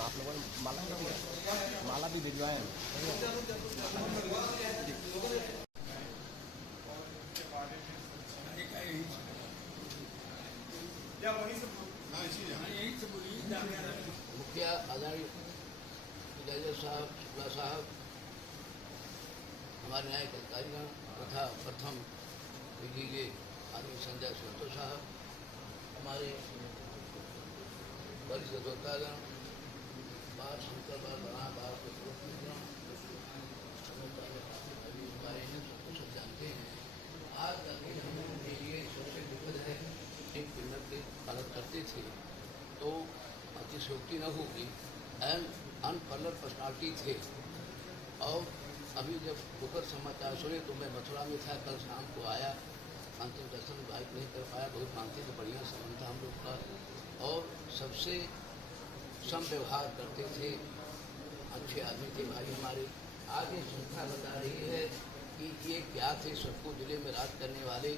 आप लोगों ने माला भी भिजवाए हैं। मुखिया आदरणीय जज साहब, शुक्ला साहब, हमारे न्यायिक अधिकारीगण तथा प्रथम विधि आदरणीय संजय श्रोतो साहब, हमारे वरिष्ठ अधिवक्तागण, बार शंकर बार बना बार के प्रोफेसर सब जानते हैं। आज का दिन हम लोगों के लिए सबसे दुखद है। एक किन्नर के पालन करते थे तो अतिशयोक्ति न होगी, एंड अनपैरेलल्ड पर्सनालिटी थे। और अभी जब दुखद समाचार सुने तो मैं मथुरा में था, कल शाम को आया, अंतिम दर्शन बाइक नहीं कर पाया। बहुत मानते थे, बढ़िया संबंध था हम लोग का और सबसे सम व्यवहार करते थे, अच्छे आदमी थे भाई हमारे। आज ये संस्था बता रही है कि ये क्या थे, सबको जिले में राज करने वाले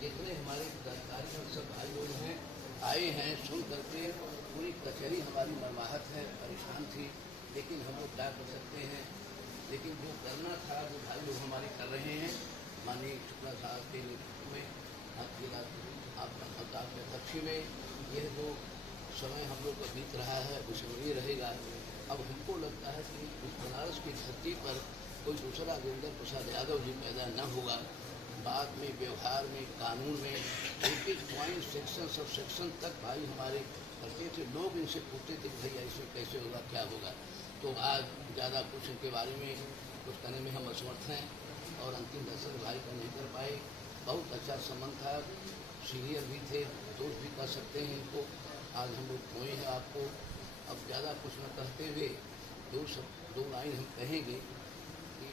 जितने हमारे पदाधिकारी और सब भाई लोग हैं आए हैं। सुन करके पूरी कचहरी हमारी मरमाहत है, परेशान थी, लेकिन हम लोग क्या कर सकते हैं। लेकिन जो करना था वो भाई लोग हमारे कर रहे हैं। माननीय शुक्ला साहब के नेतृत्व में जिला आपका अवतार के अध्यक्ष में यह जो समय हम लोग का बीत रहा है विस्मरणीय रहेगा। अब हमको लगता है कि इस बनारस की धरती पर कोई दूसरा वीरेंद्र प्रसाद यादव जी पैदा न होगा। बात में, व्यवहार में, कानून में एक एक पॉइंट, सेक्शन, सब सेक्शन तक भाई हमारे करते थे। लोग इनसे पूछते थे कि भाई ऐसे कैसे होगा, क्या होगा। तो आज ज़्यादा कुछ इनके बारे में कुछ करने में हम असमर्थ हैं और अंतिम दर्शन भाई का नहीं कर पाए। बहुत अच्छा संबंध था, सीनियर भी थे, दोस्त भी कर सकते हैं इनको। आज हम लोग खोए हैं आपको। अब ज़्यादा कुछ न कहते हुए दो लाइन हम कहेंगे कि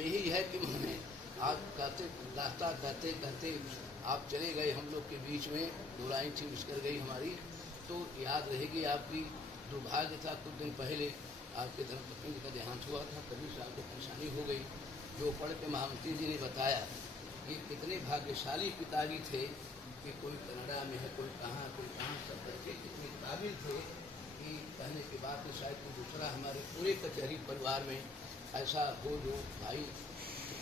यही है कि मैंने आज कहते कहते आप चले गए हम लोग के बीच में। दो लाइन थी मिस कर गई हमारी, तो याद रहेगी आपकी। दुर्भाग्य था कुछ दिन पहले आपके धर्मपत्नी जी का देहांत हुआ था, तभी से आपको परेशानी हो गई। जो पढ़ के महामंत्री जी ने बताया कि कितने भाग्यशाली पिताजी थे कि कोई कनाडा में है, कोई कहाँ, सब बच्चे कितने काबिल थे कि कहने के बाद में शायद कोई दूसरा हमारे पूरे कचहरी परिवार में ऐसा हो जो भाई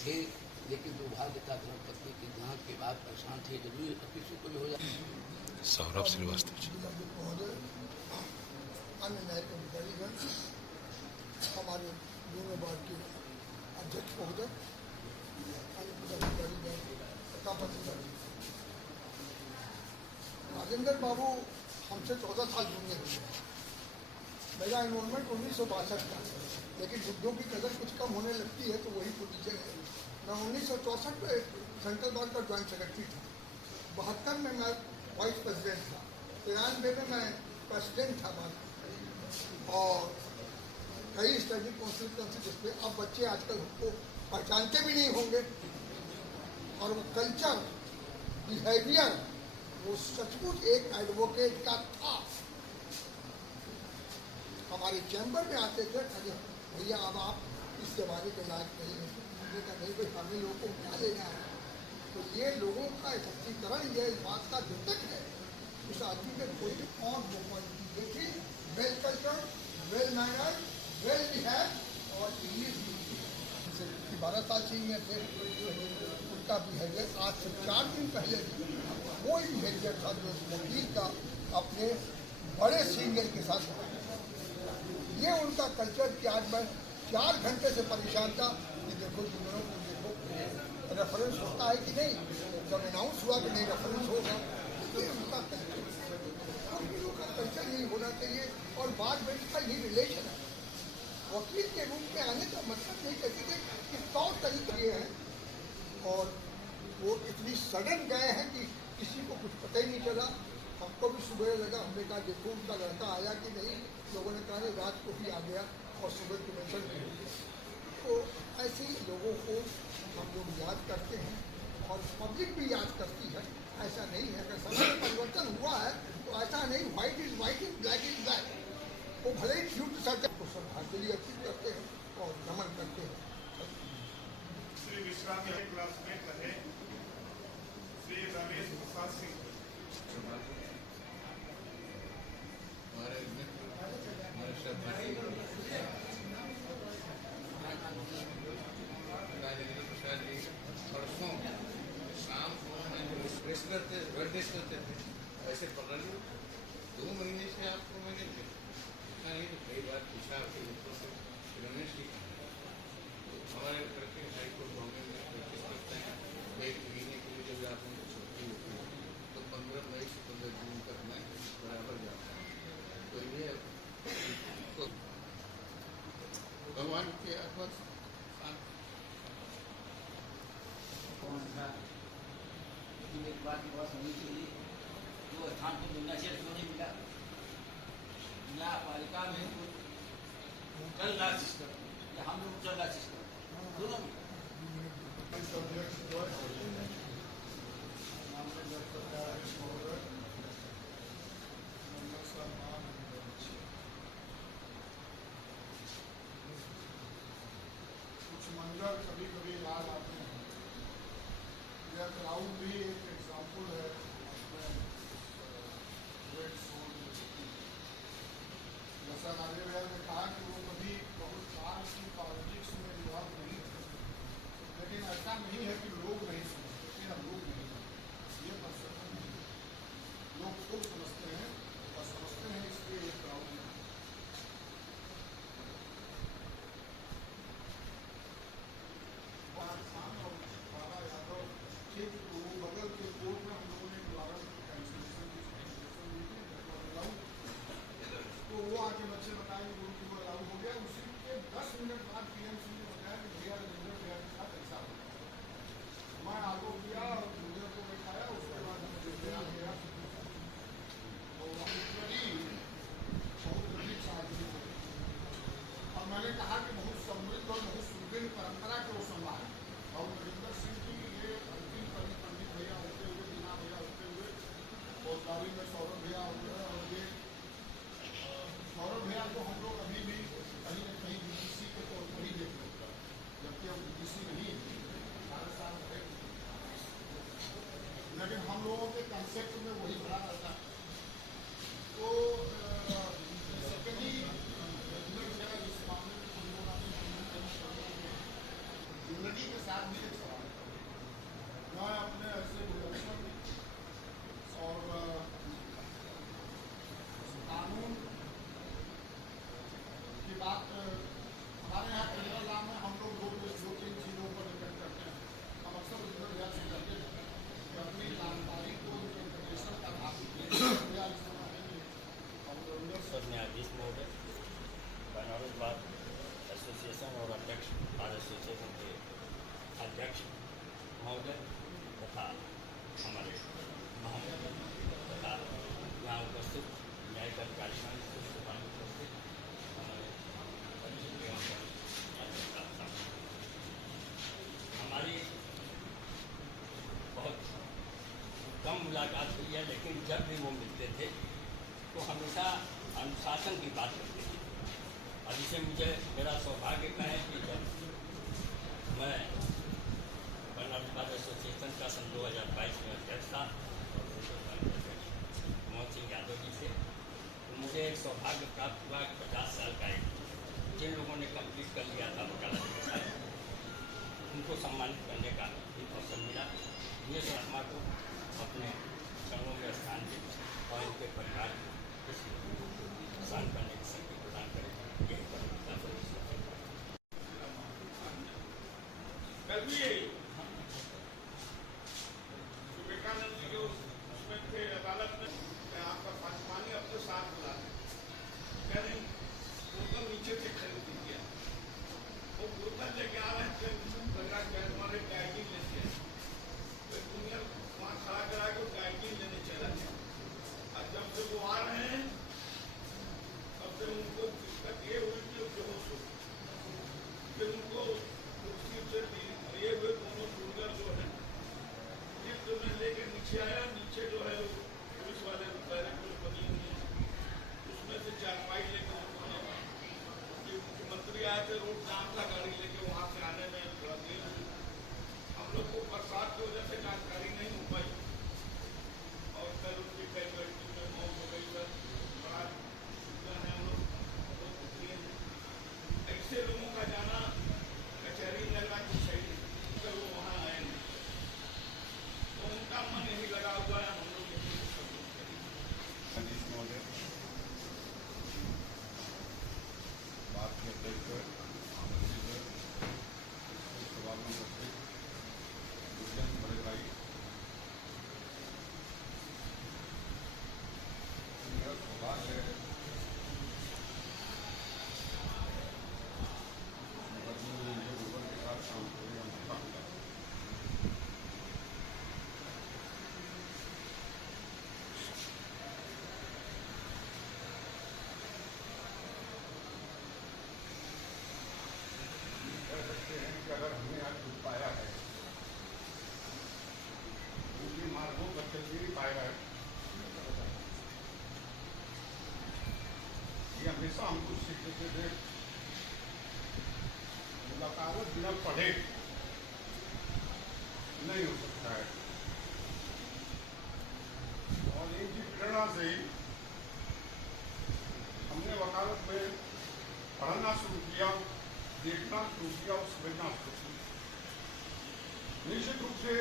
थे। लेकिन दुर्भाग्य था धर्मपत्नी की देहांत के बाद परेशान थे। जरूरी किसी को भी हो जाए। सौरभ श्रीवास्तव अन्य न्यायिक अधिकारीगण, हमारे दोनों बार के अध्यक्ष महोदय, अन्य पदाधिकारीगण तथा पत्रकार, राजेंद्र बाबू हमसे 14 साल जूनियर हुए। मेरा इन्वॉल्वमेंट 1962 का, लेकिन युद्धों की कदर कुछ कम होने लगती है तो वही पोजीशन है। मैं 1964 में सेंट्रल बार का ज्वाइंट सेक्रेटरी था, 72 में मैं वाइस प्रेसिडेंट था, 93 में मैं प्रेसिडेंट था बार, और कई स्टडी कॉन्स्टिट्यूंसीज पे। अब बच्चे आजकल उसको पहचानते भी नहीं होंगे, और वो कल्चर, बिहेवियर, वो सचमुच एक एडवोकेट का था। हमारे चैम्बर में आते थे, अरे भैया अब आप इस जमाने के लायक नहीं है, नहीं भाई हमें लोगों को क्या लेना है। तो ये लोगों का एकत्रीकरण ये इस बात का द्योतक है। उस आदमी में कोई और देखिए, well cultured, well mannered, well behave और इंग्लिश 12 साल सीनियर थे। उनका बिहेवियर आज से 4 दिन पहले वही बिहेवियर था जो वकील का अपने बड़े सीनियर के साथ। ये उनका कल्चर कि आज मैं 4 घंटे से परेशान था कि देखो जूनियरों को देखो रेफरेंस होता है कि नहीं, जब अनाउंस हुआ कि नहीं रेफरेंस होगा। ये उनका कल्चर यही होना चाहिए। और बात बेटी का ये रिलेशन है, वकील के रूप में आने का मतलब नहीं कहते थे कि तौर तरीके ये हैं, और वो इतनी सडन गए हैं कि किसी को कुछ पता ही नहीं चला। हमको भी सुबह लगा, हमने कहा देखो उनका लड़का आया कि नहीं, लोगों ने कहा नहीं रात को ही आ गया और सुबह की मेंशन नहीं हुई। तो ऐसे लोगों को हम लोग याद करते हैं और पब्लिक भी याद करती है। ऐसा नहीं है, अगर समय में परिवर्तन हुआ है तो ऐसा नहीं white is white is black is black. वो भले ही क्यूट करते हैं, तो श्रद्धांजलि अर्पित करते हैं और नमन करते हैं। श्री विश्राम क्लासमेट रहे श्री रमेश प्रसाद सिंह राजेंद्र प्रसाद जी परसों शाम को प्रेस करते वर्डिश करते थे, ऐसे पकड़ लो 2 महीने से आपको मैंने पूछा नहीं तो कई बार पूछा आपके मित्रों से रमेश जी हमारे करके हाईकोर्ट बॉम्बे में प्रैक्टिस करते हैं 1 महीने के लिए जब आप उनको छुट्टी होती है तो 15 मई से 15 जून तक मैं बराबर जाता हूँ। तो ये तो भगवान के बस एक बात की बात होनी चाहिए जो स्थान को मिलना चाहिए क्यों नहीं मिला न्यायपालिका में चल रहा सिस्टम या हम लोग चल रहा सिस्टम दोनों में कुछ मंजर कभी कभी याद आते हैं। यह क्राउड भी एक एग्जाम्पल है जैसा राजे भैया ने कहा कि वो कभी बहुत साल की पॉलिटिक्स में विभाग नहीं थे, लेकिन ऐसा नहीं है कि लोग नहीं समझते या लोग नहीं समझते, ये परसेप्शन नहीं है। लोग खूब समझते हैं और समझते हैं इसलिए ये क्राउड में ठीक तो वो बगल के कोर्ट में हम लोगों ने वारंट कैंसिलेशन की तो वो आके बच्चे बताए कि गुरु की वो अलाउ हो गया। उसी के 10 मिनट बाद पीएमसी ने बताया कि भैया रविंद्र भैया के साथ ऐसा हो गया। मैं आरोप किया और रविंद्र को बैठाया, उसके बाद हमें जो बयान गया तो बहुत अधिक साधु थे और मैंने कहा कि बहुत समृद्ध और बहुत सुदृढ़ परंपरा के वो संभाल और नरेंद्र सिंह जी ये अंतिम पंडित भैया होते हुए दीना भैया होते हुए फौजदारी में सौरभ भैया होते हैं और ये सौरभ भैया को हम लोग अभी भी कहीं न कहीं बीटीसी के तौर पर ही देख लेते हैं, जबकि अब बीटीसी नहीं है 18 साल रहे, लेकिन हम लोगों के कंसेप्ट में वही भरा रहता है। तो सेकेंडली इस मामले में हम लोग यूनिटी के साथ भी एक सवाल मैं अपने ऐसे गुजरशन और कानून की बात हमारे यहाँ केरल में हम लोग 2-3 चीज़ों पर डिपेंड करते हैं। हम अक्सर उधर भैया से करते हैं कि अपनी जानकारी को इंटरप्रिटेशन का भाग सर न्यायाधीश महोदय, बनारस बार एसोसिएशन और अध्यक्ष बार एसोसिएशन के अध्यक्ष महोदय तथा हमारे महोदय तथा यहाँ उपस्थित न्यायिक अधिकारियों उपस्थित हमारी बहुत कम मुलाकात हुई है, लेकिन जब भी वो मिलते थे तो हमेशा अनुशासन की बात करते थे। और इसे मुझे मेरा सौभाग्य का है कि जब मैं बनारस बार एसोसिएशन का सन 2022 में अध्यक्ष था मोहन सिंह यादव जी से, तो मुझे एक सौभाग्य प्राप्त हुआ कि 50 साल का एक जिन लोगों ने कंप्लीट कर लिया था वकालत के साथ, उनको सम्मानित करने का भी अवसर मिला। ये शर्मा को अपने चरणों में स्थान दे और इनके परिवार को आसान करने की शक्ति प्रदान करें, यही विवेकानंद जी के उसमें थे अदालत में आपका पानी अपने साथ बुला कह रही उनको नीचे से खरीद दिया वो बोतल लेके आ रहे थे हमारे गाइडिंग लेके तो दुनिया वहाँ खड़ा करा के गाइडिंग लेने चला गया। हमेशा हमको सीख देते थे वकालत बिना पढ़े नहीं हो सकता है, और इनकी प्रेरणा से ही हमने वकालत में पढ़ना शुरू किया, देखना शुरू किया और समझना शुरू किया। निश्चित रूप से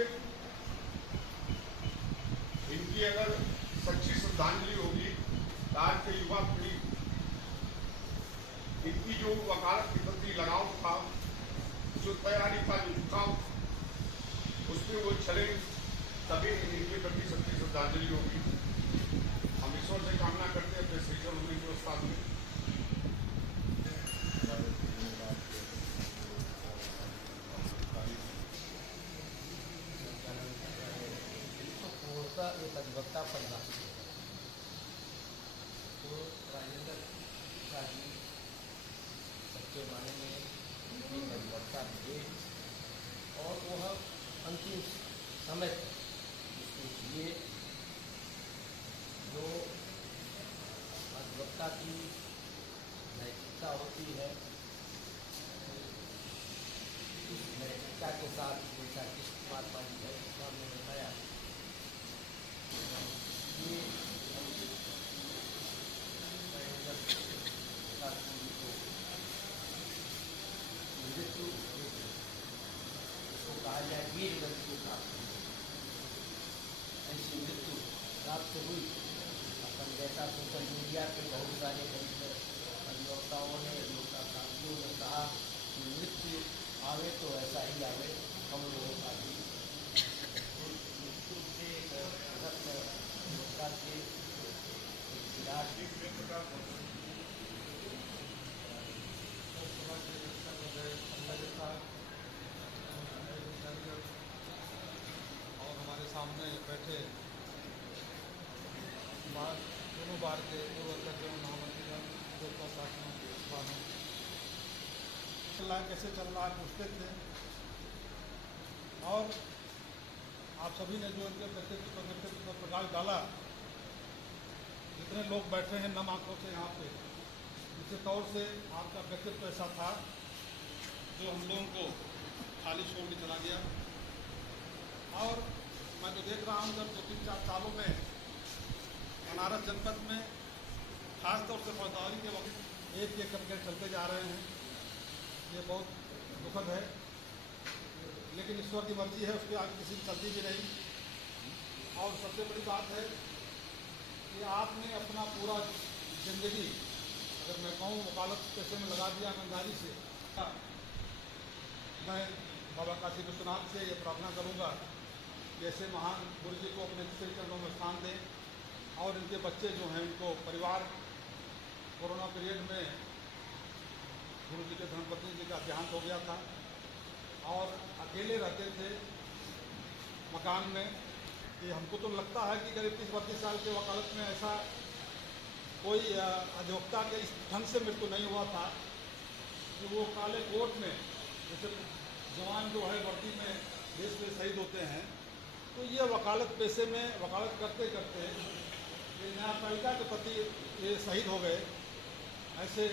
इनकी अगर सच्ची श्रद्धांजलि होगी तो आज के युवा पीढ़ी इनकी जो वकालत के प्रति लगाव था, जो तैयारी था, जो झुकाव, उसमें वो चले, तभी इनके प्रति सच्ची श्रद्धांजलि होगी। हम ईश्वर से कामना करते हैं अपने श्रीचरण में जो स्थान में एक अधिवक्ता बनना तो राजेंद्र शाही सच्चे माने में एक अधिवक्ता मिले और वह अंतिम समय तक उसको जिए। जो अधिवक्ता की नैतिकता होती है, उस नैतिकता के साथ जैसा कृष्ण कुमार पाजी है सामने बताया, ये मृत्यु इसको कहा जाए वीर मृत्यु प्राप्त, ऐसी मृत्यु प्राप्त हुई। अपन जैसा सोशल मीडिया पे बहुत सारे अधिवक्ताओं ने, अधिवक्ता साथियों ने कहा कि मृत्यु आवे तो ऐसा ही आवे, हम लोगों का भी मृत्यु से अधिवक्ता के विराट और हमारे सामने बैठे दोनों बार के पूर्व अध्यक्ष एवं महामंत्रीगण, लोकसभा शासनों के बानों कैसे चल रहा है पूछते थे, और आप सभी ने जो इनके व्यक्तित्व पर प्रकाश डाला, जितने लोग बैठे हैं नम आंखों से यहाँ पे, निश्चित तौर से आपका व्यक्तित्व ऐसा था जो हम लोगों को खाली छोड़ के चला गया। और मैं तो देख रहा हूँ जब 2-3-4 सालों में बनारस जनपद में खासतौर से फौजदारी के वक्त एक करके चलते जा रहे हैं, ये बहुत दुखद है, लेकिन ईश्वर की मर्जी है, उसके आगे किसी की चलती भी नहीं। और सबसे बड़ी बात है कि आपने अपना पूरा जिंदगी, अगर मैं कहूँ वकालत पेशे में लगा दिया ईमानदारी से। मैं बाबा काशी विश्वनाथ से ये प्रार्थना करूँगा कि ऐसे महान गुरु जी को अपने श्री चरणों में स्थान दें, और इनके बच्चे जो हैं उनको परिवार, कोरोना पीरियड में गुरु जी के धर्मपत्नी जी का देहांत हो गया था और अकेले रहते थे मकान में। ये हमको तो लगता है कि करीब 30-32 साल के वकालत में ऐसा कोई अधिवक्ता के इस ढंग से मृत्यु नहीं हुआ था कि वो काले कोट में, जैसे जवान जो है वर्दी में देश में शहीद होते हैं, तो ये वकालत पेशे में वकालत करते करते ये न्यायपालिका के प्रति ये शहीद हो गए। ऐसे